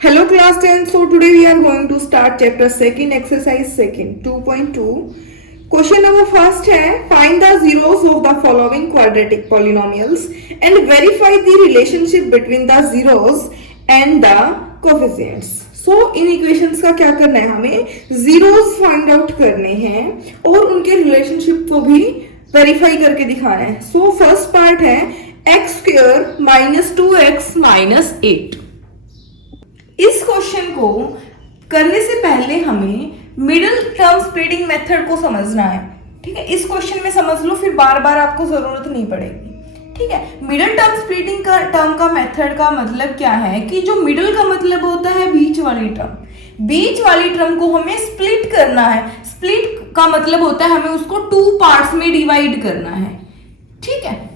Hello class 10. So today we are going to start chapter 2nd exercise 2nd 2.2. Question number first है find the zeros of the following quadratic polynomials and verify the relationship between the zeros and the coefficients. So in equations का क्या करना है, हमें zeros find out करने हैं और उनके रिलेशनशिप को भी वेरीफाई करके दिखाना है. सो फर्स्ट पार्ट है x square minus 2x minus 8. इस क्वेश्चन को करने से पहले हमें मिडिल टर्म स्प्लिटिंग मेथड को समझना है. ठीक है, इस क्वेश्चन में समझ लो, फिर बार बार आपको जरूरत नहीं पड़ेगी. ठीक है, मिडिल टर्म स्प्लिटिंग का टर्म का मेथड का मतलब क्या है कि जो मिडिल का मतलब होता है बीच वाली टर्म, बीच वाली टर्म को हमें स्प्लिट करना है. स्प्लिट का मतलब होता है हमें उसको टू पार्ट्स में डिवाइड करना है. ठीक है,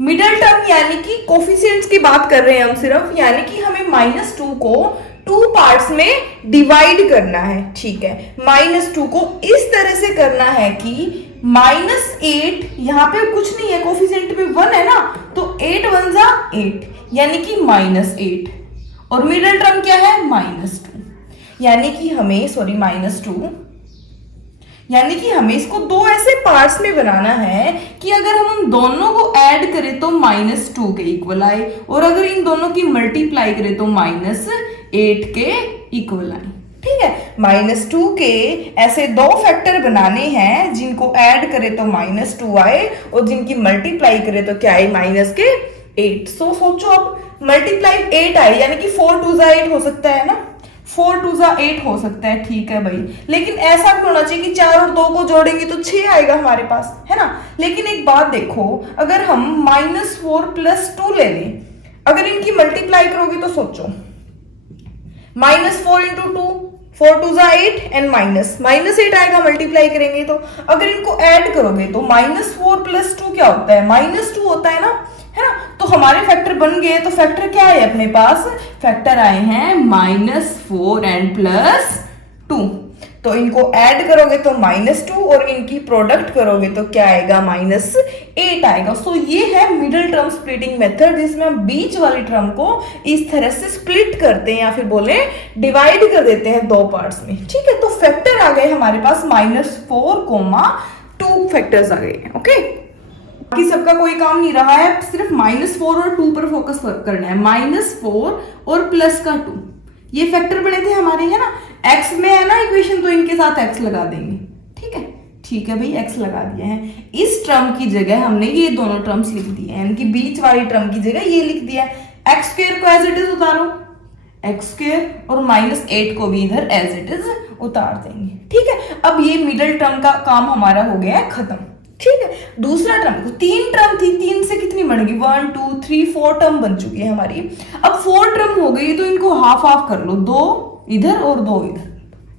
मिडल टर्म यानी कि कोफिशिएंट्स की बात कर रहे हैं हम सिर्फ, यानी कि हमें -2 को टू पार्ट्स में डिवाइड करना है. ठीक है, -2 को इस तरह से करना है कि -8, यहां पे कुछ नहीं है, कोफिशिएंट में 1 है ना, तो 8 1 जा 8 यानी कि -8 और मिडल टर्म क्या है -2, यानी कि हमें -2 यानी कि हमें इसको दो ऐसे पार्ट्स में बनाना है कि अगर हम उन दोनों को ऐड करें तो -2 के इक्वल आए और अगर इन दोनों की मल्टीप्लाई करें तो -8 के इक्वल आए. ठीक है, -2 के ऐसे दो फैक्टर बनाने हैं जिनको ऐड करें तो -2 आए और जिनकी मल्टीप्लाई करें तो क्या आए -8. सो सोचो, अब मल्टीप्लाई 8 आए यानी कि 4 2 8 हो सकता है ना, 4 2 8 हो सकता है. ठीक है भाई, लेकिन ऐसा भी होना चाहिए कि 4 और 2 को जोड़ेंगे तो 6 आएगा हमारे पास, है ना. लेकिन एक बात देखो, अगर हम -4 + 2 ले लें, अगर इनकी मल्टीप्लाई करोगे तो सोचो, -4 × 2 4 2 8 एंड -8 आएगा मल्टीप्लाई करेंगे तो. अगर इनको ऐड करोगे तो -4 + 2 क्या होता है, -2 होता है ना, है ना. तो हमारे फैक्टर बन गए. तो फैक्टर क्या है अपने पास, फैक्टर आए हैं -4 एंड +2. तो इनको ऐड करोगे तो -2 और इनकी प्रोडक्ट करोगे तो क्या आएगा -8 आएगा. सो ये है मिडिल टर्म स्प्लिटिंग मेथड, जिसमें हम बीच वाली टर्म को इस तरह से स्प्लिट करते हैं या फिर बोले डिवाइड कर देते हैं दो पार्ट्स में. ठीक है, तो फैक्टर आ गए हमारे पास -4, 2 फैक्टर्स आ गए. ओके, बाकी सबका कोई काम नहीं रहा है, सिर्फ -4 और 2 पर फोकस करना है. -4 और +2 ये फैक्टर बने थे हमारे, है ना. x में है ना इक्वेशन, तो इनके साथ x लगा देंगे. ठीक है भाई, x लगा दिया है. इस टर्म की जगह हमने ये दोनों टर्म्स लिख दिए हैं, यानी कि बीच वाली टर्म की जगह ये लिख दिया है. x² को एज इट इज उतारो, x² और -8 को भी इधर एज इट इज उतार देंगे. ठीक है, अब ये मिडिल टर्म का काम हमारा हो गया है खत्म. ठीक है, दूसरा टर्म, 3 टर्म थी, 3 से कितनी बन गई, 1 2 3 4 टर्म बन चुकी है हमारी. अब 4 टर्म हो गई तो इनको हाफ हाफ कर लो, 2 इधर और 2 इधर.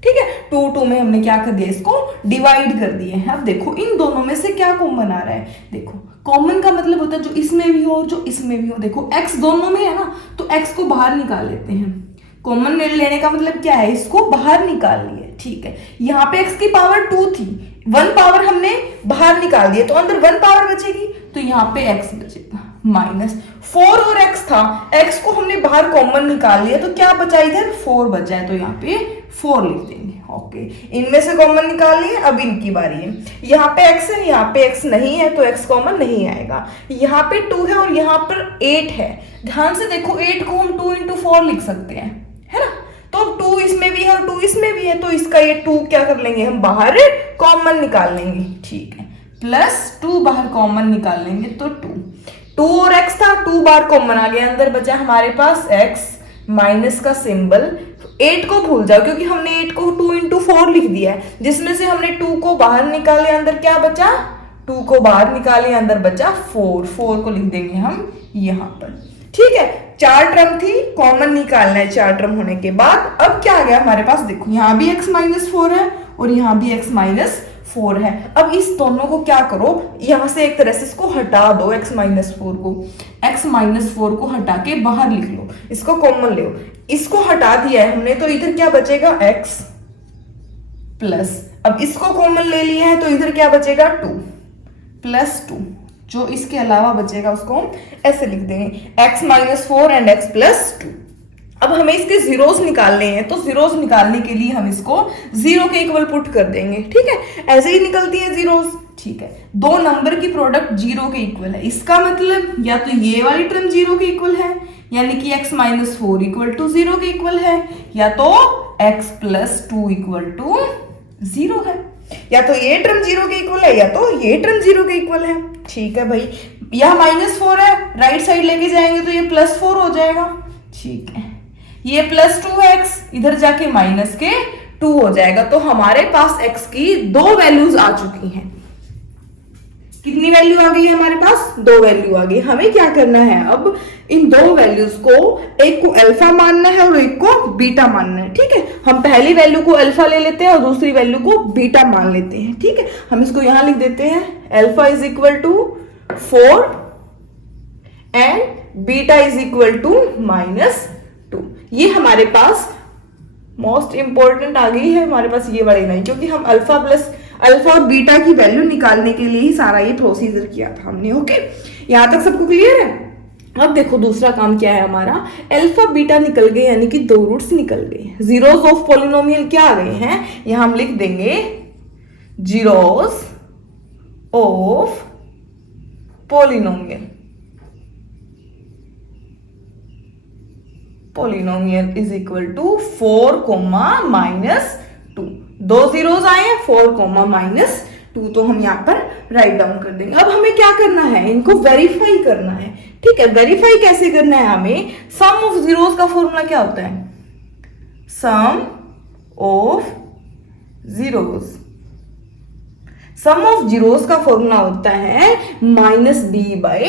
ठीक है, 2 2 में हमने क्या कर दिया, इसको डिवाइड कर दिए हैं. अब देखो इन दोनों में से क्या कॉमन आ रहा है. देखो, कॉमन का मतलब होता है जो इसमें भी हो और जो इसमें भी हो. देखो x दोनों में है ना, तो x को बाहर निकाल लेते हैं. कॉमन लेने का मतलब क्या है, इसको बाहर निकाल लिए. ठीक है, यहाँ पे x की पावर 2 थी, 1 पावर हमने बाहर निकाल दिए तो अंदर 1 पावर बचेगी, तो यहाँ पे x बचेगा -4 और x था, x को हमने बाहर कॉमन निकाल लिया तो क्या बचा, इधर 4 बचा है, तो यहाँ पे 4 लिख देंगे. ओके, इनमें से कॉमन निकाल लिए. अब इनकी बारी है, यहाँ पे x है, यहाँ पे x नहीं है तो x कॉमन नहीं आएगा. यहाँ पे 2 है और यहाँ पर 8 है. ध्यान से देखो, 8 को हम 2 × 4 लिख सकते हैं, है ना. तो 2 इसमें भी है और 2 इसमें भी है, तो इसका ये 2 क्या कर लेंगे, हम बाहर कॉमन निकाल लेंगे. ठीक है, +2 बाहर कॉमन निकाल लेंगे तो 2 और x था, 2 बार कॉमन आ गया, अंदर बचा हमारे पास x माइनस का सिंबल. 8 को भूल जाओ क्योंकि हमने 8 को 2 × 4 लिख दिया है, जिसमें से हमने 2 को बाहर निकाले, अंदर क्या बचा, 2 को बाहर निकाले, अंदर बचा 4 को लिख देंगे हम यहाँ पर. ठीक है, 4 टर्म थी, कॉमन निकालना है 4 टर्म होने के बाद. अब क्या आ गया हमारे पास, देखो यहाँ भी x -4 है और यहाँ भी x -4 है. अब इस दोनों को क्या करो, यहाँ से एक तरह से इसको हटा दो, x -4 को हटा के बाहर लिख लो, इसको कॉमन ले लो. इसको हटा दिया है हमने तो इधर क्या बचेगा, x प्लस, अब इसको कॉमन ले लिया है तो इधर क्या बचेगा, 2 + 2, जो इसके अलावा बचेगा उसको हम ऐसे लिख देंगे, x -4 एंड x + 2. अब हमें इसके जीरोस निकालने हैं, तो जीरोस निकालने के लिए हम इसको जीरो के इक्वल पुट कर देंगे, ठीक है। ऐसे ही निकलती है जीरोस, ठीक है। दो नंबर की प्रोडक्ट जीरो के इक्वल है, इसका मतलब या तो ये वाली टर्म जीरो के इक्वल है, यानी कि x minus 4 equal to zero के इक्वल है, या तो x plus 2 equal to zero है। या तो ये टर्म जीरो के इक्वल है या तो ये टर्म जीरो के इक्वल है, ठीक है भाई। यह -4 है, राइट साइड लेके जाएंगे तो ये +4 हो जाएगा, ठीक है। ये +2x इधर जाके -2 हो जाएगा। तो हमारे पास x की दो वैल्यूज आ चुकी हैं। कितनी वैल्यू आ गई है हमारे पास? दो वैल्यू आ गई। हमें क्या करना है, अब इन दो वैल्यूज को, एक को अल्फा मानना है और एक को बीटा मानना है, ठीक है। हम पहली वैल्यू को अल्फा ले लेते हैं और दूसरी वैल्यू को बीटा मान लेते हैं, ठीक है। हम इसको यहां लिख देते हैं, alpha is equal to 4 and beta is equal to -2। ये हमारे पास मोस्ट इंपॉर्टेंट आ गई है हमारे पास ये वाली लाइन, क्योंकि हम अल्फा और बीटा की वैल्यू निकालने के लिए ही सारा ये प्रोसीजर किया था हमने, ओके। यहां तक सबको क्लियर है? अब देखो दूसरा काम क्या है हमारा, अल्फा बीटा निकल गए, यानी कि दो रूट्स निकल गए। जीरोस ऑफ पॉलिनोमियल क्या आ गए हैं, यहां हम लिख देंगे zeros of polynomial is equal to 4, -2। दो जीरोस आए, 4, -2, तो हम यहां पर राइट डाउन कर देंगे। अब हमें क्या करना है, इनको वेरीफाई करना है, ठीक है। वेरीफाई कैसे करना है हमें, सम ऑफ जीरोस का फॉर्मूला क्या होता है, सम ऑफ जीरोस का फॉर्मूला होता है -b बाय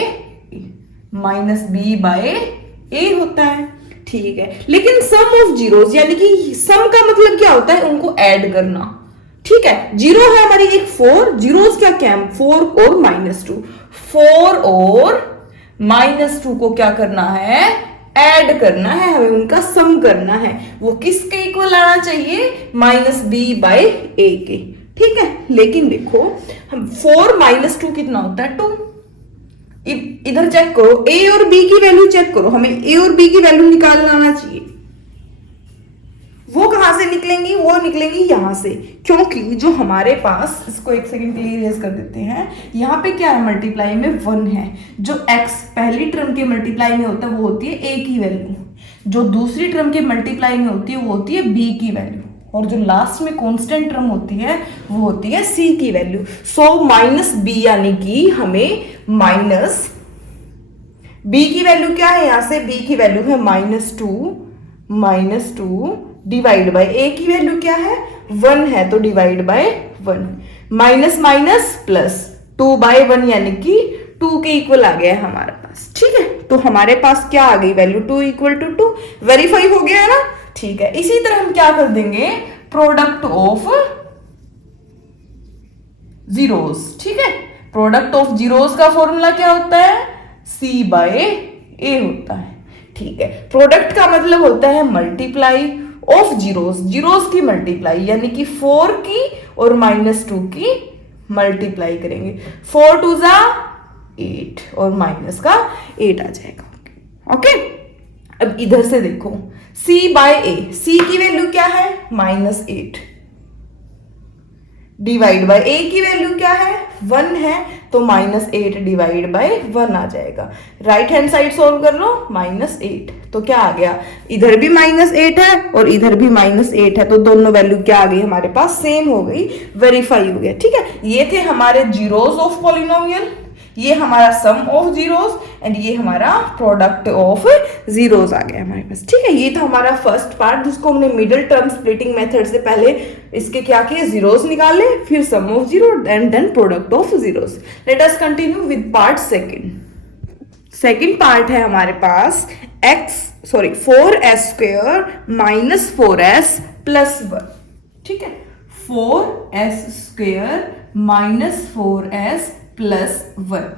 a होता है, ठीक है। लेकिन सम ऑफ जीरोस यानी कि सम का मतलब क्या होता है, उनको ऐड करना, ठीक है। जीरो है हमारी एक 4, जीरोस क्या क्या है, 4 और -2। 4 और -2 को क्या करना है, ऐड करना है, हमें उनका सम करना है। वो किसके इक्वल आना चाहिए, -b बाय a के, ठीक है। लेकिन देखो हम 4 -2 कितना होता है, 2। इधर चेक करो, a और b की वैल्यू चेक करो, हमें a और b की वैल्यू निकाल लाना चाहिए। वो कहां से निकलेंगी, वो निकलेंगी यहां से, क्योंकि जो हमारे पास, इसको एक सेकंड के लिए इरेज कर देते हैं, यहां पे क्या है, मल्टीप्लाई में 1 है। जो x पहली टर्म के मल्टीप्लाई में होता है वो होती है a की वैल्यू, जो दूसरी टर्म के मल्टीप्लाई में होती है वो होती है b की वैल्यू, और जो लास्ट में कांस्टेंट टर्म होती है वो होती है c की वैल्यू। सो -b यानी कि हमें b की वैल्यू क्या है, यहां से b की वैल्यू है -2 डिवाइड बाय a की वैल्यू क्या है, 1 है, तो डिवाइड बाय 1, माइनस प्लस 2/1 यानी कि 2 के इक्वल आ गया है हमारे पास, ठीक है। तो हमारे पास क्या आ गई वैल्यू, 2 = 2, वेरीफाई हो गया है ना, ठीक है। इसी तरह हम क्या कर देंगे, प्रोडक्ट ऑफ जीरोस, ठीक है। प्रोडक्ट ऑफ जीरोस का फॉर्मूला क्या होता है, c/a होता है, ठीक है। प्रोडक्ट का मतलब होता है मल्टीप्लाई ऑफ जीरोस की मल्टीप्लाई, यानी कि 4 की और -2 की मल्टीप्लाई करेंगे। 4 2 8 और माइनस का 8 आ जाएगा, ओके। अब इधर से देखो, c/a, c की वैल्यू क्या है, -8 डिवाइड बाय a की वैल्यू क्या है, 1 है, तो -8 डिवाइड बाय 1 आ जाएगा। राइट हैंड साइड सोल्व कर लो, -8, तो क्या आ गया, इधर भी -8 है और इधर भी -8 है, तो दोनों वैल्यू क्या आ गई हमारे पास, सेम हो गई, वेरीफाई हो गया, ठीक है। ये थे हमारे जीरोस ऑफ पॉलिनोमियल, ये हमारा सम ऑफ जीरोस एंड ये हमारा प्रोडक्ट ऑफ जीरोस आ गया हमारे पास, ठीक है। ये था हमारा फर्स्ट पार्ट, जिसको हमने मिडिल टर्म स्प्लिटिंग मेथड से पहले इसके क्या किए, जीरोस निकाले, फिर sum of zero and then product of zeros. Let us continue with part second part है हमारे पास 4s² - 4s + 1, ठीक है। 4s² - 4s + 1।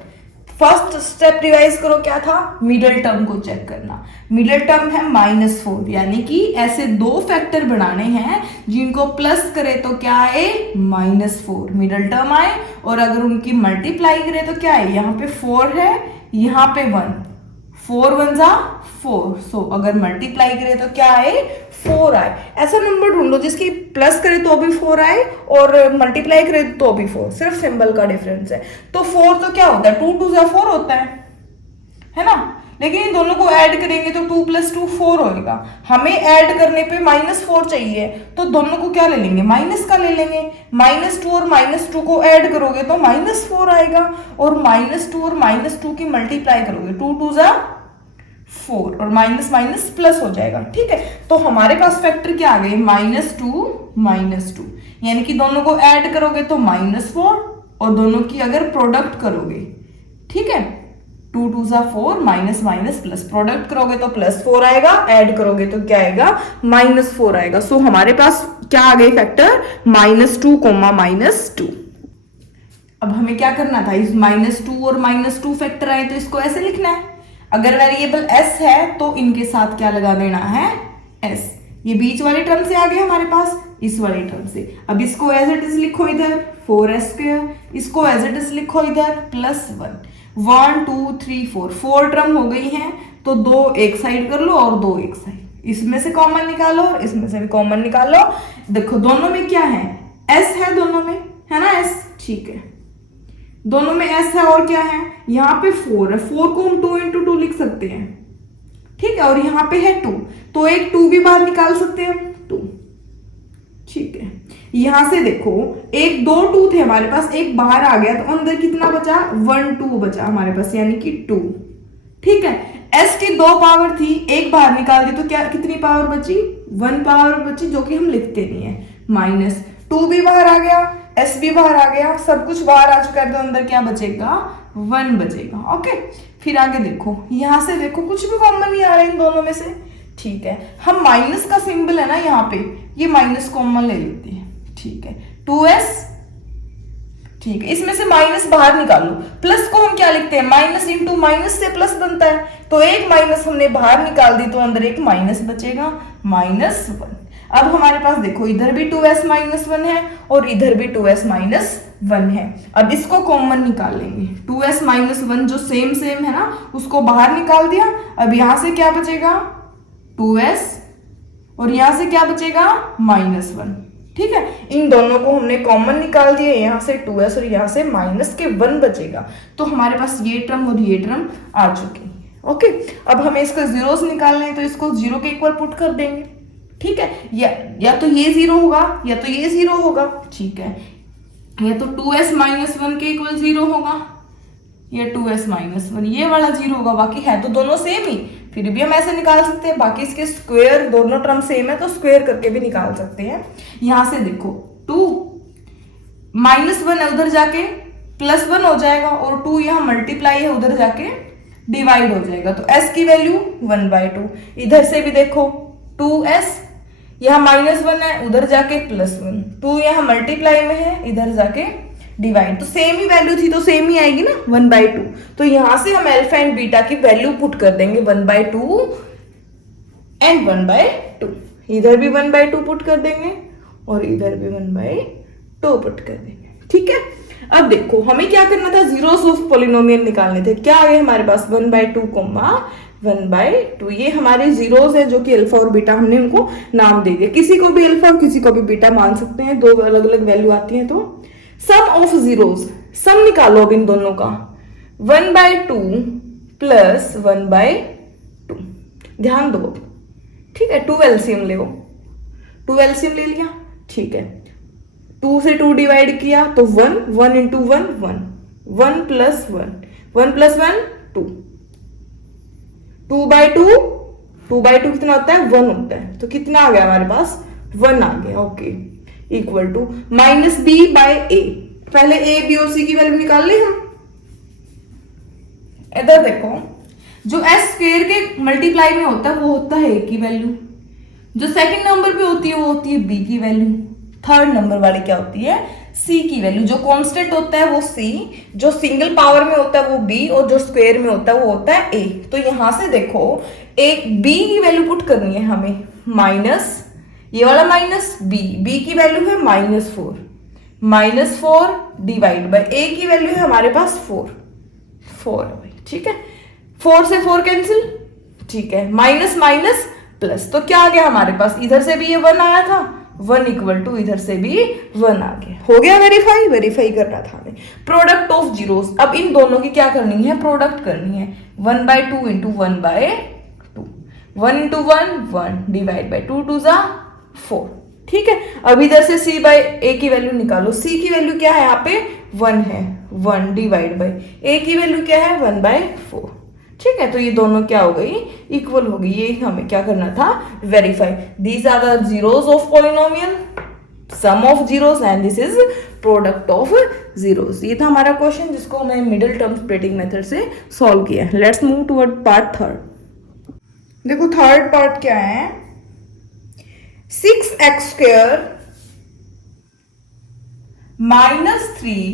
First step revise करो, क्या था, मिडिल टर्म को चेक करना। मिडिल टर्म है -4, यानी कि ऐसे दो फैक्टर बनाने हैं जिनको प्लस करे तो क्या आए, -4 मिडिल टर्म आए, और अगर उनकी मल्टीप्लाई करे तो क्या है, यहाँ पे 4 है, यहाँ पे 1, 4 1 = 4। सो अगर मल्टीप्लाई करें तो क्या आए, 4 आए। ऐसा नंबर ढूंढो जिसकी प्लस करे तो भी 4 आए और मल्टीप्लाई करे तो भी 4, सिर्फ सिंबल का डिफरेंस है। तो 4 तो क्या होता है, 2 2 जा 4 होता है ना। लेकिन इन दोनों को ऐड करेंगे तो 2 + 2 4 होएगा। हमें ऐड करने पे -4 चाहिए, तो दोनों को क्या ले लेंगे, माइनस का ले लेंगे। -2 और -2 को ऐड करोगे तो -4 आएगा, और -2 और -2 की मल्टीप्लाई करोगे 2 2 जा 4 और माइनस माइनस प्लस हो जाएगा। ठीक है, तो हमारे पास फैक्टर क्या आ गए, -2 यानी कि दोनों को ऐड करोगे तो -4 और दोनों की अगर प्रोडक्ट करोगे, ठीक है, 2 2 जा 4 माइनस माइनस प्लस, प्रोडक्ट करोगे तो +4 आएगा, ऐड करोगे तो क्या आएगा, -4 आएगा। सो हमारे पास क्या आ गई फैक्टर, -2, -2। अब हमें क्या करना था, इस -2 और -2 फैक्टर आए तो इसको ऐसे लिखना है। अगर वेरिएबल s है तो इनके साथ क्या लगा देना है, s। ये बीच वाले टर्म से आ गया हमारे पास, इस वाले टर्म से। अब इसको एज इट इज लिखो इधर 4s², इसको एज इट इज लिखो इधर +1। 1 2 3 4 टर्म हो गई हैं, तो 2 एक साइड कर लो और 2 एक साइड, इसमें से कॉमन निकालो और इसमें से भी कॉमन निकालो। देखो दोनों में क्या है, s है, दोनों में है ना s, ठीक है, दोनों में s है और क्या है, यहाँ पे 4 है, 4 को हम 2 × 2 लिख सकते हैं, ठीक है, और यहाँ पे है 2, तो एक 2 भी बाहर निकाल सकते हैं हम, 2, ठीक है। यहां से देखो एक 2 2 थे हमारे पास, एक बाहर आ गया तो अंदर कितना बचा, 1 2 बचा हमारे पास, यानी कि 2, ठीक है। s की 2 पावर थी, एक बाहर निकाल दी तो क्या, कितनी पावर बची, 1 पावर बची, जो कि हम लिखते नहीं है। -2 भी बाहर आ गया, s भी बाहर आ गया, सब कुछ बाहर आ चुका है, तो अंदर क्या बचेगा, 1 बचेगा। ओके, फिर आगे देखो, यहां से देखो कुछ भी कॉमन नहीं आ रहा इन दोनों में से, ठीक है। हम माइनस का सिंबल है ना यहाँ पे, ये माइनस कॉमन ले लेते हैं, ठीक है, 2s, ठीक है, इसमें से माइनस बाहर निकालो। प्लस को हम क्या लिखते हैं, माइनस इंटू माइनस से प्लस बनता है, तो एक माइनस हमने बाहर निकाल दी तो अंदर एक माइनस बचेगा, -1। अब हमारे पास देखो इधर भी 2s -1 है और इधर भी 2s -1 है। अब इसको कॉमन निकाल लेंगे, 2s -1 जो सेम है ना, उसको बाहर निकाल दिया। अब यहां से क्या बचेगा, 2s, और यहां से क्या बचेगा, -1, ठीक है। इन दोनों को हमने कॉमन निकाल दिया, यहाँ से 2s और यहाँ से -1 बचेगा, तो हमारे पास ये टर्म और ये टर्म आ चुकी है। ओके, अब हमें इसका जीरोस निकालने हैं, तो इसको 0 के इक्वल पुट कर देंगे, ठीक है। या तो ये 0 होगा या तो ये 0 होगा, ठीक है, या तो 2s -1 के इक्वल 0 होगा या 2s -1 ये वाला 0 होगा, बाकी है तो दोनों सेम ही, फिर भी हम ऐसे निकाल सकते हैं। बाकी इसके स्क्वायर, दोनों टर्म सेम है तो स्क्वायर करके भी निकाल सकते हैं। यहां से देखो 2 -1 है, उधर जाके +1 हो जाएगा, और 2 यहाँ मल्टीप्लाई है, उधर जाके डिवाइड हो जाएगा, तो s की वैल्यू 1/2। इधर से भी देखो 2s, यहाँ -1 है, उधर जाके +1, 2 यहाँ मल्टीप्लाई में है, इधर जाके डिवाइड, तो सेम ही वैल्यू थी तो सेम ही आएगी ना, 1/2। तो यहां से हम अल्फा एंड बीटा की वैल्यू पुट कर देंगे, 1/2 एंड 1/2। इधर भी 1/2 पुट कर देंगे और इधर भी 1/2 पुट कर देंगे, ठीक है। अब देखो हमें क्या करना था, जीरोस ऑफ पॉलिनोमियल निकालने थे। क्या आ गए हमारे पास, 1/2, 1/2। ये हमारे जीरोस है, जो कि अल्फा और बीटा, हमने उनको नाम दे दिया। किसी को भी अल्फा और किसी को भी बीटा मान सकते हैं, 2 अलग अलग वैल्यू आती है। तो सम ऑफ जीरोस, सम निकालो अब इन दोनों का, 1/2 प्लस 1/2, ध्यान दो, ठीक है। 2 एलसीएम ले, 2 एलसीएम ले लिया, ठीक है। 2 से 2 डिवाइड किया तो 1, 1 इंटू 1 1, 1 + 1, 1 + 1 2, 2/2, 2/2 कितना होता है, 1 होता है, तो कितना आ गया हमारे पास, 1 आ गया। Okay, equal to -b/a। पहले a, b और c की वैल्यू निकाल ली हम। इधर देखो, जो s² के मल्टीप्लाई में होता है वो होता है a की वैल्यू, जो सेकंड नंबर पे होती है वो होती है b की वैल्यू, थर्ड नंबर वाली क्या होती है, c की वैल्यू। जो कांस्टेंट होता है वो c, जो सिंगल पावर में होता है वो b, और जो स्क्वायर में होता है वो होता है a। तो यहां से देखो एक b की वैल्यू पुट करनी है हमें, माइनस ये वाला माइनस b की वैल्यू है -4, -4 डिवाइड बाय a की वैल्यू है हमारे पास 4 है भाई, ठीक है। 4 से 4 कैंसिल, ठीक है, माइनस माइनस प्लस, तो क्या आ गया हमारे पास, इधर से भी ये 1 आया था, 1 इक्वल टू इधर से भी 1 आ गया, हो गया वेरीफाई, वेरीफाई करना था हमें। प्रोडक्ट ऑफ जीरोस, अब इन दोनों की क्या करनी है, प्रोडक्ट करनी है, 1/2 इंटू 1/2, 1 इंटू 1 1 डिवाइड बाई 2 2 जा 4, ठीक है। अब इधर से c बाई a की वैल्यू निकालो, c की वैल्यू क्या है यहाँ पे 1 है, 1 डिवाइड बाई a की वैल्यू क्या है 1/4, ठीक है। तो ये दोनों क्या हो गई, इक्वल हो गई, ये हमें क्या करना था, verify. These are the zeros of polynomial, sum of zeros and this is product of zeros. ये था हमारा क्वेश्चन जिसको हमने मिडिल टर्म स्प्लिटिंग मेथड से सॉल्व किया। Let's move toward part third. देखो थर्ड पार्ट क्या है, 6x² -3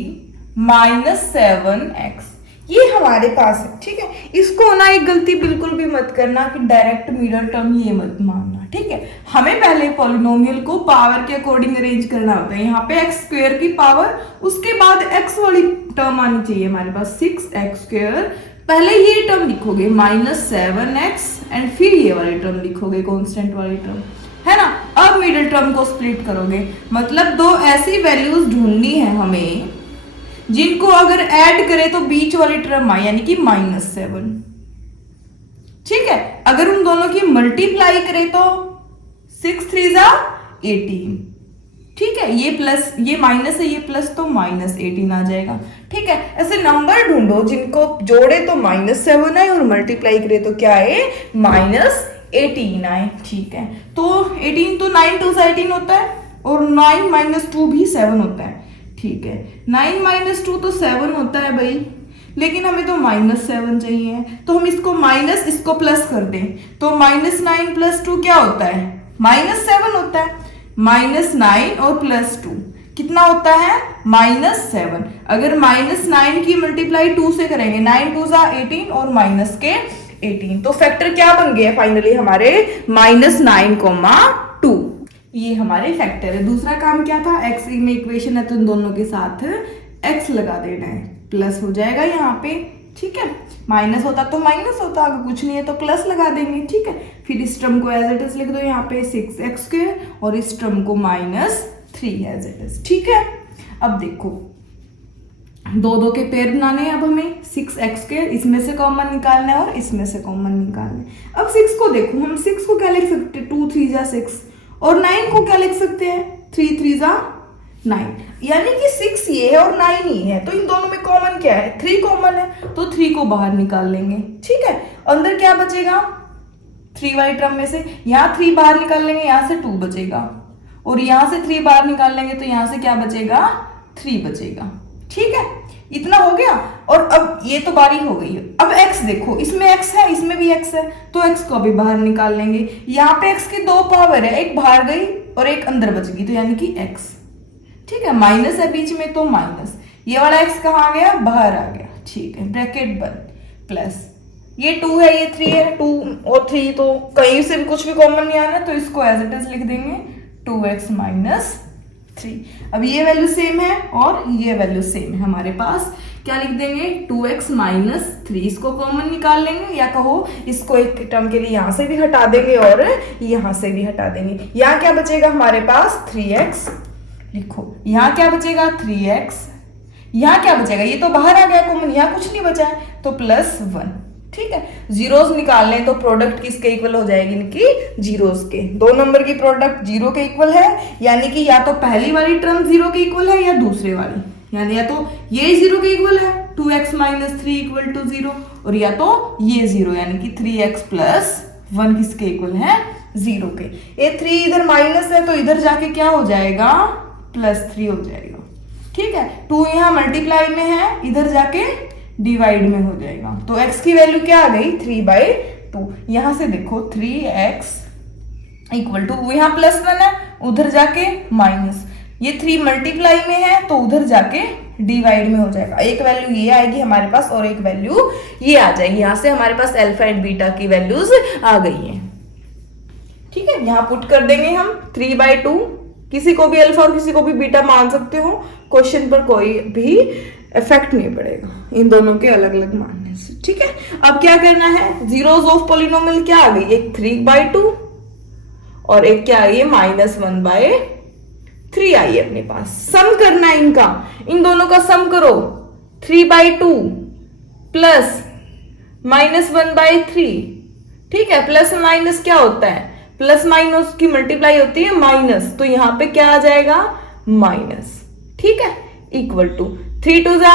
-7x, ये हमारे पास है, ठीक है। इसको ना एक गलती बिल्कुल भी मत करना कि डायरेक्ट मिडल टर्म ये मत मानना, ठीक है। हमें पहले पॉलिनोमियल को पावर के अकॉर्डिंग अरेंज करना होता है। यहाँ पे x² की पावर, उसके बाद x वाली टर्म आनी चाहिए हमारे पास, 6x², पहले ये टर्म लिखोगे -7x एंड फिर ये वाली टर्म लिखोगे, कांस्टेंट वाली टर्म, है ना। अब मिडिल टर्म को स्प्लिट करोगे, मतलब दो ऐसी वैल्यूज ढूंढनी है हमें जिनको अगर ऐड करें तो बीच वाली टर्म आए, यानी कि -7, ठीक है। अगर उन दोनों की मल्टीप्लाई करें तो 6 3 जा 18, ठीक है। ये प्लस, ये माइनस है, ये प्लस, तो -18 आ जाएगा, ठीक है। ऐसे नंबर ढूंढो जिनको जोड़े तो -7 आए और मल्टीप्लाई करे तो क्या आए, -18 आए, ठीक है। तो 18 तो 9 2 18 होता है, और 9 - 2 भी 7 होता है, ठीक है। 9 - 2 तो 7 होता है भाई, लेकिन हमें तो -7 चाहिए, तो हम इसको माइनस, इसको प्लस कर दें, तो -9 + 2 क्या होता है, -7 होता है। -9 और +2 कितना होता है, -7। अगर -9 की मल्टीप्लाई 2 से करेंगे, 9 2 जा 18 और माइनस के 18, तो फैक्टर क्या बन गया फाइनली हमारे -9, 2, ये हमारे फैक्टर है। दूसरा काम क्या था, x में इक्वेशन है तो इन दोनों के साथ x लगा देना है, प्लस हो जाएगा यहाँ पे, ठीक है। माइनस होता तो माइनस होता, अगर कुछ नहीं है तो प्लस लगा देंगे, ठीक है। फिर इस टर्म को एज इट इज लिख दो यहाँ पे 6x² और इस टर्म को -3 एज इट इज, ठीक है। अब देखो दो के पेयर बनाने हैं, अब हमें 6x², इसमें से कॉमन निकालना है और इसमें से कॉमन निकालना है। अब 6 को देखो, हम 6 को क्या लिख सकते हैं, 2 3 जा 6, और 9 को क्या लिख सकते हैं, 3 3 जा 9, यानी कि 6 ये है और 9 ये है, तो इन दोनों में कॉमन क्या है, 3 कॉमन है, तो 3 को बाहर निकाल लेंगे, ठीक है। अंदर क्या बचेगा, 3 वाली टर्म में से यहाँ 3 बाहर निकाल लेंगे, यहाँ से 2 बचेगा, और यहाँ से 3 बाहर निकाल लेंगे तो यहाँ से क्या बचेगा, 3 बचेगा, ठीक है। इतना हो गया, और अब ये तो बारी हो गई है। अब x देखो, इसमें x है, इसमें भी x है, तो x को भी बाहर निकाल लेंगे। यहाँ पे x की 2 पावर है, एक बाहर गई और एक अंदर बच गई, तो यानी कि x, ठीक है। माइनस है बीच में तो माइनस, ये वाला x कहाँ आ गया, बाहर आ गया, ठीक है, ब्रैकेट बंद, प्लस ये 2 है, ये 3 है, 2 और 3 तो कहीं से भी कुछ भी कॉमन नहीं आना, तो इसको एज इट इज लिख देंगे 2x - 3। अब ये वैल्यू सेम है और ये वैल्यू सेम है, हमारे पास क्या लिख देंगे, 2x - 3, इसको कॉमन निकाल लेंगे, या कहो इसको एक टर्म के लिए यहाँ से भी हटा देंगे और यहाँ से भी हटा देंगे। यहाँ क्या बचेगा हमारे पास, 3x, लिखो यहाँ क्या बचेगा, 3x, यहाँ क्या बचेगा, ये तो बाहर आ गया कॉमन, यहाँ कुछ नहीं बचा है, तो +1, ठीक है। जीरोस निकाल लें तो प्रोडक्ट किसके इक्वल हो जाएगी, इनकी जीरोस के। 2 नंबर की प्रोडक्ट 0 के इक्वल है, यानी कि या तो पहली वाली टर्म 0 के इक्वल है या दूसरे वाली, यानी या तो ये 0 के इक्वल है, 2x - 3 = 0, और या तो ये 0, यानी कि 3x + 1 किसके इक्वल है, 0 के। ये 3 इधर माइनस है तो इधर जाके क्या हो जाएगा, +3 हो जाएगा, ठीक है। 2 यहाँ मल्टीप्लाई में है, इधर जाके डिवाइड में हो जाएगा, तो x की वैल्यू क्या आ गई, 3/2। यहां से देखो 3x = यहाँ +1 है, उधर जाके माइनस, ये 3 मल्टीप्लाई में है तो उधर जाके डिवाइड में हो जाएगा। एक वैल्यू ये आएगी हमारे पास और एक वैल्यू ये आ जाएगी, यहां से हमारे पास अल्फा एंड बीटा की वैल्यूज आ गई हैं, ठीक है। यहाँ पुट कर देंगे हम 3/2, किसी को भी अल्फा और किसी को भी बीटा मान सकते हो, क्वेश्चन पर कोई भी इफेक्ट नहीं पड़ेगा इन दोनों के अलग अलग मानने से, ठीक है। अब क्या करना है, जीरोस ऑफ पॉलिनोमियल क्या आ गई, एक 3/2 और एक क्या आई है -1/3 आई है अपने पास। सम करना है इनका, इन दोनों का सम करो, 3/2 प्लस -1/3, ठीक है। प्लस माइनस क्या होता है, प्लस माइनस की मल्टीप्लाई होती है माइनस, तो यहां पे क्या आ जाएगा माइनस, ठीक है, इक्वल टू 3 2 जा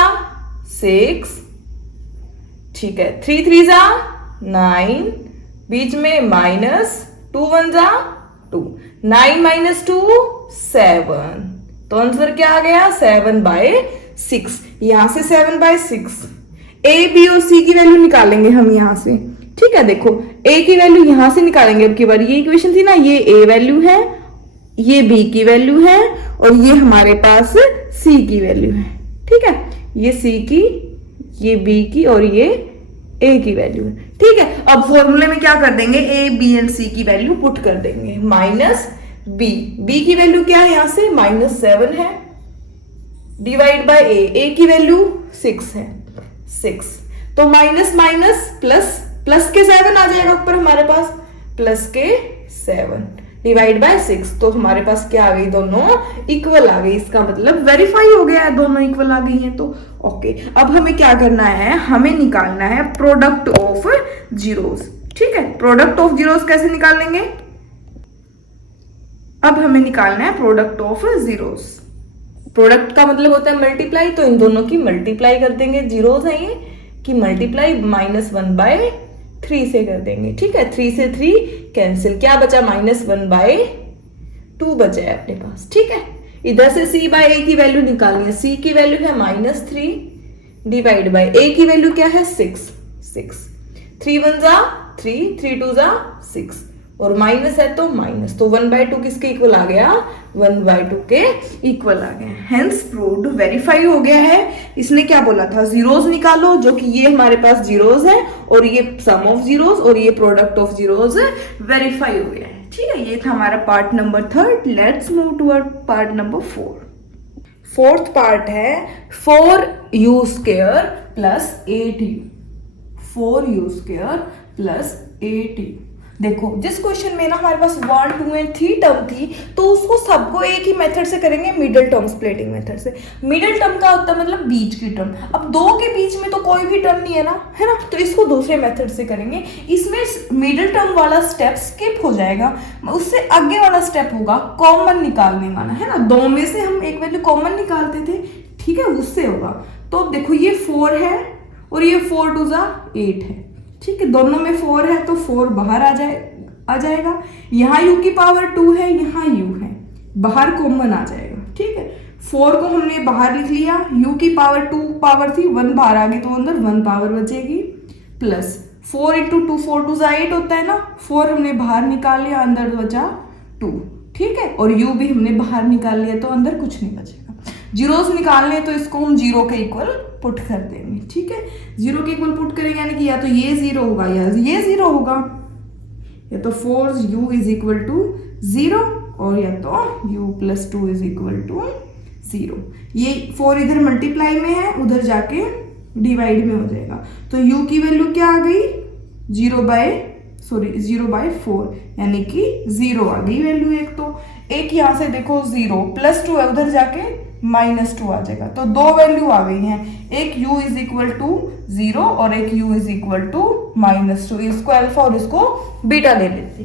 6, ठीक है, 3 3 जा 9, बीच में माइनस, 2 1 जा 2, 9 - 2 7, तो आंसर क्या आ गया 7/6। यहां से 7/6 ए बी और सी की वैल्यू निकालेंगे हम यहां से, ठीक है। देखो ए की वैल्यू यहां से निकालेंगे, अब की बार ये इक्वेशन थी ना, ये ए वैल्यू है, ये बी की वैल्यू है और ये हमारे पास सी की वैल्यू है, ठीक है। ये सी की, ये बी की और ये ए की वैल्यू है, ठीक है। अब फॉर्मूले में क्या कर देंगे, ए बी एंड सी की वैल्यू पुट कर देंगे, माइनस बी, बी की वैल्यू क्या है यहां से -7 है, डिवाइड बाय ए की वैल्यू 6 है, 6, तो माइनस माइनस प्लस, प्लस के 7 आ जाएगा ऊपर हमारे पास, प्लस के 7 डिवाइड बाय 6, तो हमारे पास क्या आ गई, दोनों इक्वल आ गई। इसका मतलब वेरीफाई हो गया है, दोनों इक्वल आ गई हैं, तो ओके। अब हमें क्या करना है, हमें निकालना है प्रोडक्ट ऑफ जीरोस, ठीक है। प्रोडक्ट ऑफ जीरोस कैसे निकालेंगे, अब हमें निकालना है प्रोडक्ट ऑफ जीरोस। प्रोडक्ट का मतलब होता है मल्टीप्लाई, तो इन दोनों की मल्टीप्लाई कर देंगे, जीरोस है ये, कि मल्टीप्लाई -1/3 से कर देंगे, ठीक है। 3 से 3 कैंसिल, क्या बचा -1/2 बचा है अपने पास, ठीक है। इधर से c/a की वैल्यू निकालनी है, c की वैल्यू है -3 डिवाइड बाय a की वैल्यू क्या है 6, 3 1 जा 3, 3 2 जा 6 और माइनस है तो माइनस, तो 1/2 किसके इक्वल आ गया, 1/2 के इक्वल आ गया। हेंस प्रूव्ड, वेरीफाई हो गया है। इसने क्या बोला था, जीरोस निकालो, जो कि ये हमारे पास जीरोस है और ये सम ऑफ जीरोस और ये प्रोडक्ट ऑफ जीरोस वेरीफाई हो गया है, ठीक है। ये था हमारा part number 3। Let's move toward part number 4। Fourth part है 4u² plus 8u, 4u² plus 8u। देखो जिस क्वेश्चन में ना हमारे पास 1 2 एंड 3 टर्म थी, तो उसको सबको एक ही मेथड से करेंगे, मिडिल टर्म स्प्लिटिंग मेथड से। मिडिल टर्म का होता है मतलब बीच की टर्म, अब दो के बीच में तो कोई भी टर्म नहीं है ना, है ना, तो इसको दूसरे मेथड से करेंगे। इसमें मिडिल टर्म वाला स्टेप स्किप हो जाएगा, उससे आगे वाला स्टेप होगा कॉमन निकालने वाला, है ना। दो में से हम एक वैल्यू कॉमन निकालते थे, ठीक है, उससे होगा। तो देखो ये 4 है और ये 4 2 जा 8 है, ठीक है, दोनों में 4 है तो 4 बाहर आ जाएगा। यहाँ u की पावर 2 है, यहाँ u है, बाहर कॉमन आ जाएगा, ठीक है। 4 को हमने बाहर लिख लिया, u की पावर 2 पावर थी, 1 बाहर आ गई तो अंदर 1 पावर बचेगी, प्लस 4 × 2 4 2 8 होता है ना, 4 हमने बाहर निकाल लिया, अंदर बचा 2, ठीक है, और u भी हमने बाहर निकाल लिया तो अंदर कुछ नहीं बचेगा। जीरोस निकालने तो इसको हम 0 के इक्वल पुट कर देंगे, ठीक है। 0 के इक्वल पुट करेंगे यानी कि या तो ये 0 होगा या ये 0 होगा, या तो 4u = 0 और या तो u + 2 = 0। ये 4 इधर मल्टीप्लाई में है, उधर जाके डिवाइड में हो जाएगा, तो u की वैल्यू क्या आ गई 0/4 यानी कि 0 आ गई वैल्यू। एक यहाँ से देखो 0 +2 है, उधर जाके -2 आ जाएगा, तो दो वैल्यू आ गई हैं, एक u = 0 और एक u = -2। इसको अल्फा और इसको बीटा ले लेते,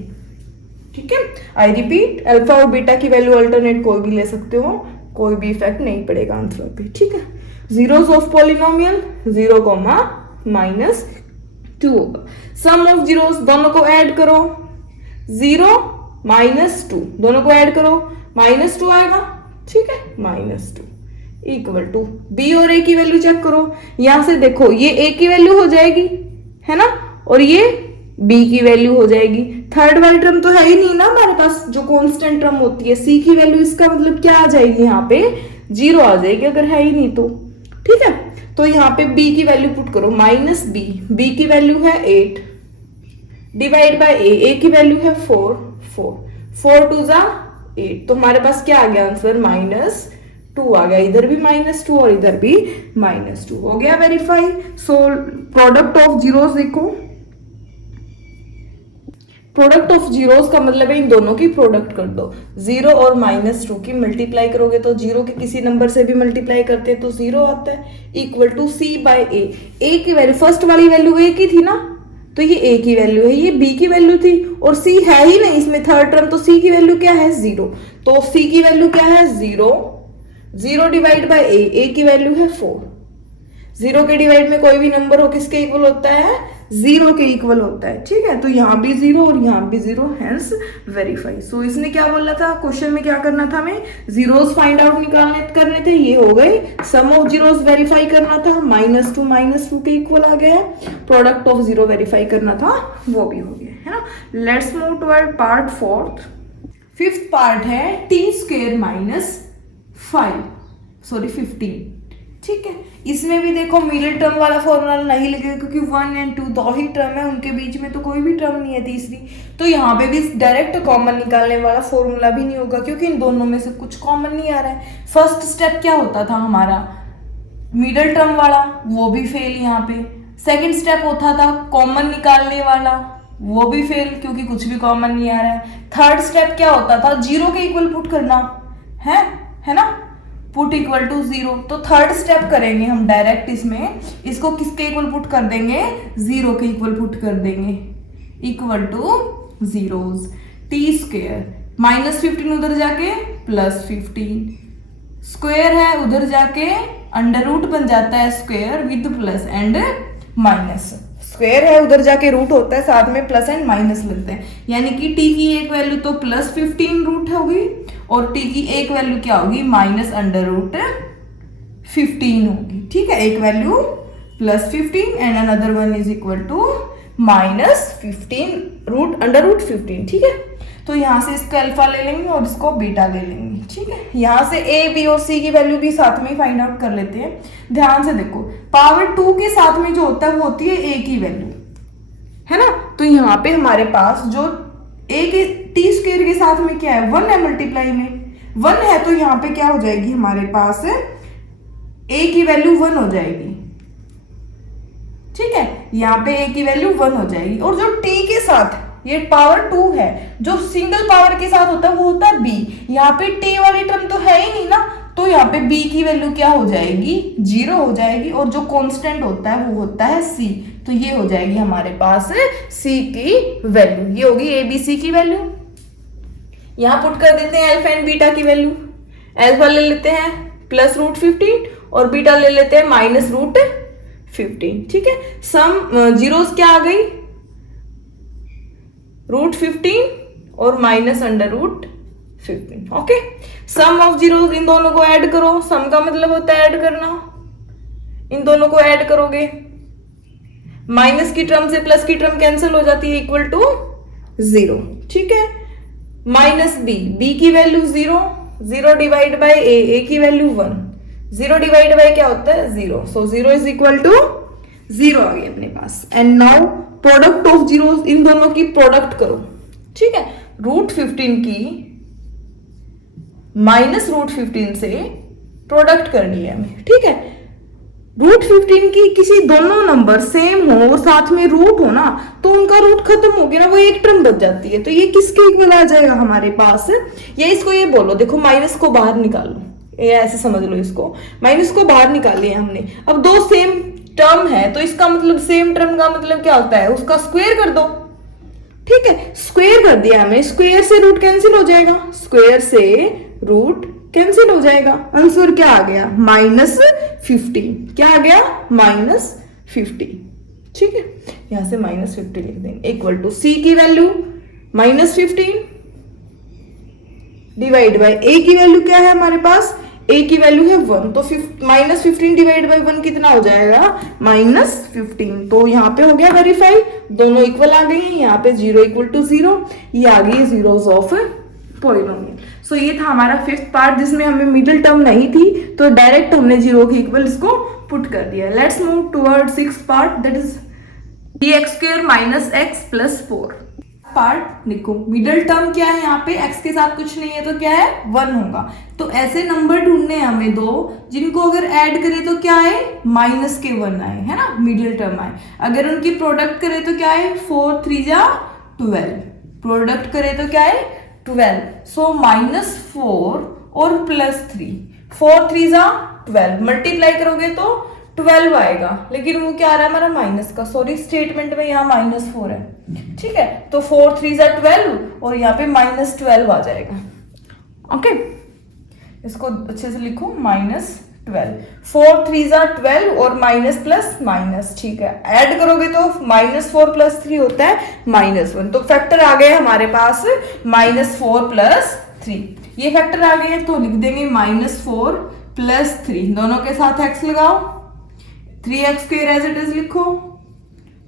ठीक है। आई रिपीट, अल्फा और बीटा की वैल्यू अल्टरनेट कोई भी ले सकते हो, कोई भी इफेक्ट नहीं पड़ेगा आंसर पे, ठीक है। जीरोस ऑफ पॉलिनोमियल 0, -2 होगा। सम ऑफ जीरोस, दोनों को ऐड करो, 0 -2, दोनों को ऐड करो, -2 आएगा, ठीक है, -2 = b और a की वैल्यू चेक करो। यहां से देखो ये a की वैल्यू हो जाएगी, है ना, और ये b की वैल्यू हो जाएगी। थर्ड वाली टर्म तो है ही नहीं ना हमारे पास, जो कांस्टेंट टर्म होती है, c की वैल्यू, इसका मतलब क्या आ जाएगी, यहाँ पे 0 आ जाएगी अगर है ही नहीं तो, ठीक है। तो यहाँ पे b की वैल्यू पुट करो, -b की वैल्यू है 8 डिवाइड बाय a की वैल्यू है 4 2 जा 8, तो हमारे पास क्या आ गया आंसर, 2 आ गया, इधर भी -2 और इधर भी -2 हो गया verify. So product of zeros देखो, प्रोडक्ट ऑफ जीरोस का मतलब है इन दोनों की प्रोडक्ट कर दो। 0 और -2 की मल्टीप्लाई करोगे तो 0 के किसी नंबर से भी मल्टीप्लाई करते हैं तो 0 आता है, इक्वल टू C बाय ए की वैल्यू, फर्स्ट वाली वैल्यू ए की थी ना, तो ये ए की वैल्यू है, ये बी की वैल्यू थी और सी है ही नहीं इसमें थर्ड टर्म, तो सी की वैल्यू क्या है 0, तो सी की वैल्यू क्या है 0, 0 डिवाइड बाय ए की वैल्यू है 4। 0 के डिवाइड में कोई भी नंबर हो किसके इक्वल होता है, 0 के इक्वल होता है, ठीक है। तो यहाँ भी 0 और यहाँ भी 0, हेंस वेरीफाई। सो इसने क्या बोला था, क्वेश्चन में क्या करना था, हमें जीरोस फाइंड आउट करने थे, ये हो गई। सम ऑफ जीरोस वेरीफाई करना था, -2 के इक्वल आ गया है। प्रोडक्ट ऑफ जीरो वेरीफाई करना था, वो भी हो गया है ना। Let's move toward part fourth. Fifth part है t² - 15, ठीक है। इसमें भी देखो मिडिल टर्म वाला फॉर्मूला नहीं लगेगा क्योंकि 1 और 2 दो ही टर्म है, उनके बीच में तो कोई भी टर्म नहीं है तीसरी, तो यहाँ पे भी डायरेक्ट कॉमन निकालने वाला फॉर्मूला भी नहीं होगा क्योंकि इन दोनों में से कुछ कॉमन नहीं आ रहा है। फर्स्ट स्टेप क्या होता था हमारा, मिडिल टर्म वाला, वो भी फेल यहाँ पे। सेकेंड स्टेप होता था कॉमन निकालने वाला, वो भी फेल क्योंकि कुछ भी कॉमन नहीं आ रहा है। थर्ड स्टेप क्या होता था, 0 के इक्वल पुट करना है ना, पुट इक्वल टू 0। तो थर्ड स्टेप करेंगे हम डायरेक्ट, इसमें इसको किसके इक्वल पुट कर देंगे, 0 के इक्वल पुट कर देंगे, इक्वल टू जीरोस। t² -15 उधर जाके +15, स्क्वायर है उधर जाके अंडर रूट बन जाता है square with plus and minus, square है उधर जाके रूट होता है, साथ में प्लस एंड माइनस लगते हैं, यानी कि t की एक वैल्यू तो +15 रूट होगी और t की एक वैल्यू क्या होगी, -√15 होगी, ठीक है। एक value +15 and another one is equal to -15 √15, ठीक है। तो यहाँ से इसका अल्फा ले लेंगे और इसको बीटा ले लेंगे, ठीक है। यहाँ से a, b और c की वैल्यू भी साथ में फाइंड आउट कर लेते हैं। ध्यान से देखो, पावर 2 के साथ में जो होता है वो होती है a की वैल्यू, है ना। तो यहाँ पे हमारे पास जो a के t² के साथ में क्या है, 1 है, मल्टीप्लाई में 1 है, तो यहाँ पे क्या हो जाएगी हमारे पास a की वैल्यू 1 हो जाएगी, ठीक है। यहाँ पे a की वैल्यू 1 हो जाएगी और जो t के साथ ये पावर 2 है, जो सिंगल पावर के साथ होता है वो होता है b। यहाँ पे t वाली टर्म तो है ही नहीं ना, तो यहाँ पे b की वैल्यू क्या हो जाएगी, 0 हो जाएगी और जो कांस्टेंट होता है वो होता है c, तो ये हो जाएगी हमारे पास c की वैल्यू, ये होगी a b c की वैल्यू। यहाँ पुट कर देते हैं अल्फा एंड बीटा की वैल्यू। अल्फा ले लेते हैं +√15 और बीटा ले लेते हैं -√15, ठीक है। सम जीरोस क्या आ गई, √15 और -√15, ओके। सम ऑफ जीरोस, इन दोनों को ऐड करो, सम का मतलब होता है ऐड करना, इन दोनों को ऐड करोगे, माइनस की टर्म से प्लस की टर्म कैंसिल हो जाती है, इक्वल टू 0, ठीक है। -b की वैल्यू 0, 0 डिवाइड बाय a की वैल्यू 1, 0 डिवाइड बाय क्या होता है 0, सो 0 इज इक्वल टू 0 आ गई अपने पास। And now product of zeros, इन दोनों की प्रोडक्ट करो, ठीक है। √15 की -√15 से प्रोडक्ट करनी है हमें, ठीक है। √15 की किसी दोनों नंबर सेम हो, साथ में रूट हो ना, तो उनका रूट खत्म हो गया ना, वो एक टर्म बच जाती है, तो ये किसके इक्वल आ जाएगा हमारे पास, या इसको ये बोलो, देखो माइनस को बाहर निकाल लो, ये ऐसे समझ लो, इसको माइनस को बाहर निकाल लिया हमने। अब दो सेम टर्म है तो इसका मतलब सेम टर्म का मतलब क्या होता है, उसका स्क्वायर कर दो, ठीक है। स्क्वायर कर दिया हमें, स्क्वायर से रूट कैंसिल हो जाएगा, स्क्वायर से रूट कैंसिल हो जाएगा, आंसर क्या आ गया -15, क्या आ गया -15, ठीक है। यहां से -50 लिख देंगे, इक्वल टू c की वैल्यू -15 डिवाइड बाय a की वैल्यू क्या है हमारे पास, a की वैल्यू है 1, तो -15 डिवाइड बाय 1 कितना हो जाएगा -15, तो यहाँ पे हो गया वेरीफाई, दोनों इक्वल आ गई हैं, यहाँ पे 0 = 0, ये आ गई जीरोस ऑफ पॉलिनोमियल। सो ये था हमारा फिफ्थ पार्ट, जिसमें हमें मिडिल टर्म नहीं थी, तो डायरेक्ट हमने 0 के इक्वल इसको पुट कर दिया। Let's move toward sixth part, that is dx² - x + 4। Part लिखो। मिडिल टर्म क्या है यहाँ पे, x के साथ कुछ नहीं है तो क्या है 1 होगा। तो ऐसे नंबर ढूंढने हैं हमें दो जिनको अगर ऐड करें तो क्या आए माइनस के 1 आए, है ना, मिडिल टर्म आए। अगर उनकी प्रोडक्ट करें तो क्या है 4 3 जा 12, प्रोडक्ट करें तो क्या है 12। सो -4 और +3, 4 3 जा 12, मल्टीप्लाई करोगे तो 12 आएगा, लेकिन वो क्या आ रहा है हमारा माइनस का, सॉरी स्टेटमेंट में यहाँ -4 है, ठीक है। तो 4 3 जा 12 और यहाँ पे -12 आ जाएगा। ओके, इसको अच्छे से लिखो -12, 4 3 जा 12 और माइनस प्लस माइनस, ठीक है। ऐड करोगे तो -4 + 3 होता है -1, तो फैक्टर आ गए हमारे पास -4 + 3। ये फैक्टर आ गए तो लिख देंगे -4 + 3, दोनों के साथ x लगाओ, 3x² एज इट इज लिखो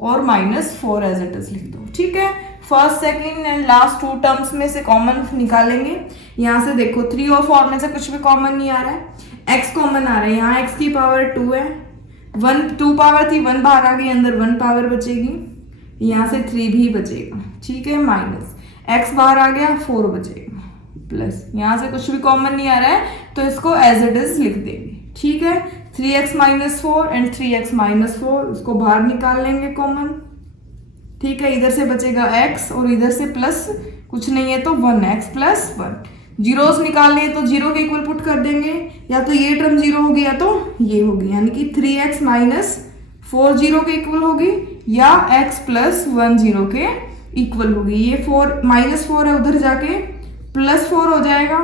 और -4 एज इट इज लिख दो, ठीक है। First second and last 2 terms में से कॉमन निकालेंगे। यहाँ से देखो 3 और 4 में से कुछ भी कॉमन नहीं आ रहा है, x कॉमन आ रहा है, यहाँ x की पावर 2 है, 2 पावर थी 1 बाहर आ गई, अंदर 1 पावर बचेगी, यहाँ से 3 भी बचेगा, ठीक है, माइनस x बाहर आ गया 4 बचेगा, प्लस यहाँ से कुछ भी कॉमन नहीं आ रहा है तो इसको एज इट इज लिख देंगे, ठीक है। 3x - 4 एंड 3x - 4 उसको बाहर निकाल लेंगे कॉमन, ठीक है। इधर से बचेगा x और इधर से प्लस कुछ नहीं है तो 1x + 1, जीरोस निकालने हैं तो 0 के इक्वल पुट कर देंगे, या तो ये टर्म 0 होगी या तो ये होगी, यानी कि 3x - 4 0 के इक्वल होगी या x + 1 0 के इक्वल होगी। ये 4 -4 है उधर जाके +4 हो जाएगा,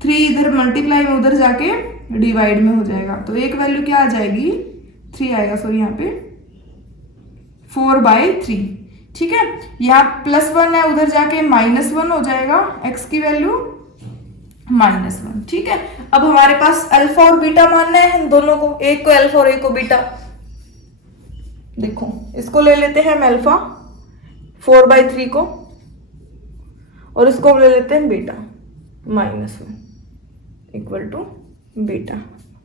3 इधर मल्टीप्लाई में उधर जाके डिवाइड में हो जाएगा, तो एक वैल्यू क्या आ जाएगी 3 आएगा, सॉरी यहाँ पे 4/3, ठीक है। यहाँ +1 है उधर जाके -1 हो जाएगा, x की वैल्यू -1, ठीक है। अब हमारे पास अल्फा और बीटा मानना है इन दोनों को, एक को अल्फा और एक को बीटा। देखो इसको ले लेते हैं हम अल्फा 4/3 को, और इसको ले लेते हैं बीटा -1 = बीटा।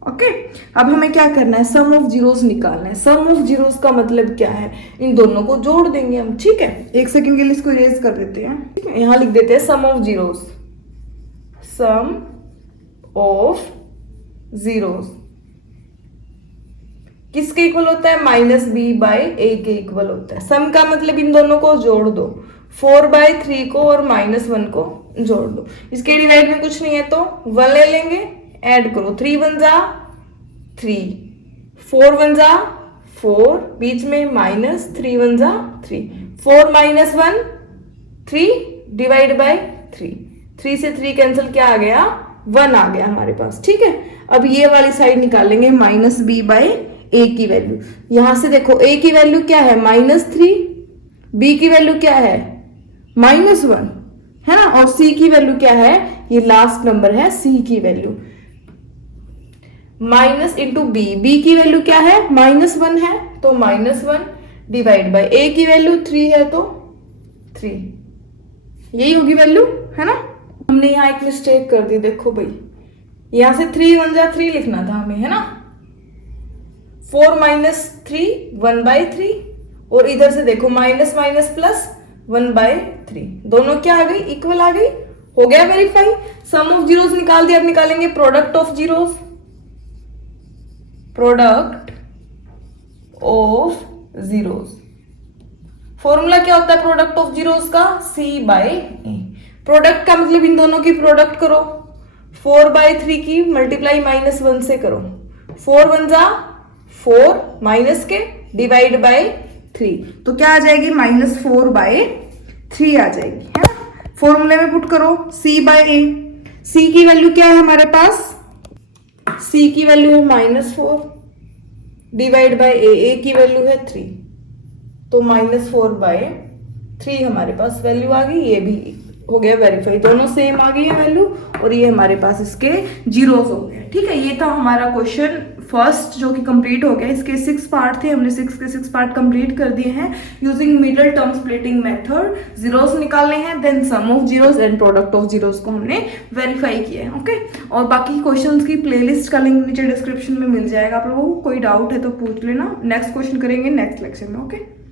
ओके, अब हमें क्या करना है, सम ऑफ जीरोस निकालना है। सम ऑफ जीरोस का मतलब क्या है, इन दोनों को जोड़ देंगे हम, ठीक है। एक सेकंड के लिए इसको इरेज कर देते हैं, ठीक है। यहां लिख देते हैं sum of zeros, sum of zeros किसके इक्वल होता है, -b/a के इक्वल होता है। सम का मतलब इन दोनों को जोड़ दो, 4/3 को और -1 को जोड़ दो। इसके डिवाइड में कुछ नहीं है तो 1 ले लेंगे, ऐड करो, 3 1 जा 3, 4 1 जा 4, बीच में माइनस, 3 1 जा 3, 4 - 1 3 /3, 3 से 3 कैंसिल, क्या आ गया 1 आ गया हमारे पास, ठीक है। अब ये वाली साइड निकालेंगे -b/a की वैल्यू। यहां से देखो a की वैल्यू क्या है -3, b की वैल्यू क्या है -1, है ना, और c की वैल्यू क्या है, ये लास्ट नंबर है c की वैल्यू माइनस इंटू b की वैल्यू क्या है -1 है तो -1 / a की वैल्यू 3 है तो 3, यही होगी वैल्यू, है ना। हमने यहाँ एक मिस्टेक कर दी, देखो भाई, यहां से 3 1 जा 3 लिखना था हमें, है ना। 4 - 3 1/3, और इधर से देखो माइनस प्लस 1/3, दोनों क्या आ गई, इक्वल आ गई, हो गया वेरीफाई। सम ऑफ जीरोस निकाल दिया, अब निकालेंगे product of zeros. Product of zeros, formula क्या होता है प्रोडक्ट ऑफ जीरोस का, c/a। प्रोडक्ट का मतलब इन दोनों की प्रोडक्ट करो, 4/3 की मल्टीप्लाई -1 से करो, 4 1 जा 4 माइनस के /3, तो क्या आ जाएगी -4/3 आ जाएगी, है ना। फॉर्मूले में पुट करो c/a, c की वैल्यू क्या है हमारे पास, c की वैल्यू है -4 /a की वैल्यू है 3, तो -4/3 हमारे पास वैल्यू आ गई। ये भी हो गया वेरीफाई, दोनों सेम आ गई है वैल्यू, और ये हमारे पास इसके जीरोस हो गए, ठीक है। ये था हमारा क्वेश्चन फर्स्ट जो कि कंप्लीट हो गया। इसके 6 पार्ट थे, हमने 6 के 6 पार्ट कंप्लीट कर दिए हैं using middle term splitting method. Zeros निकालने हैं, then sum of zeros and product of zeros को हमने वेरीफाई किया है, ओके। और बाकी क्वेश्चंस की प्लेलिस्ट का लिंक नीचे डिस्क्रिप्शन में मिल जाएगा, आप लोगों को कोई डाउट है तो पूछ लेना। नेक्स्ट क्वेश्चन करेंगे नेक्स्ट लेक्चर में, ओके।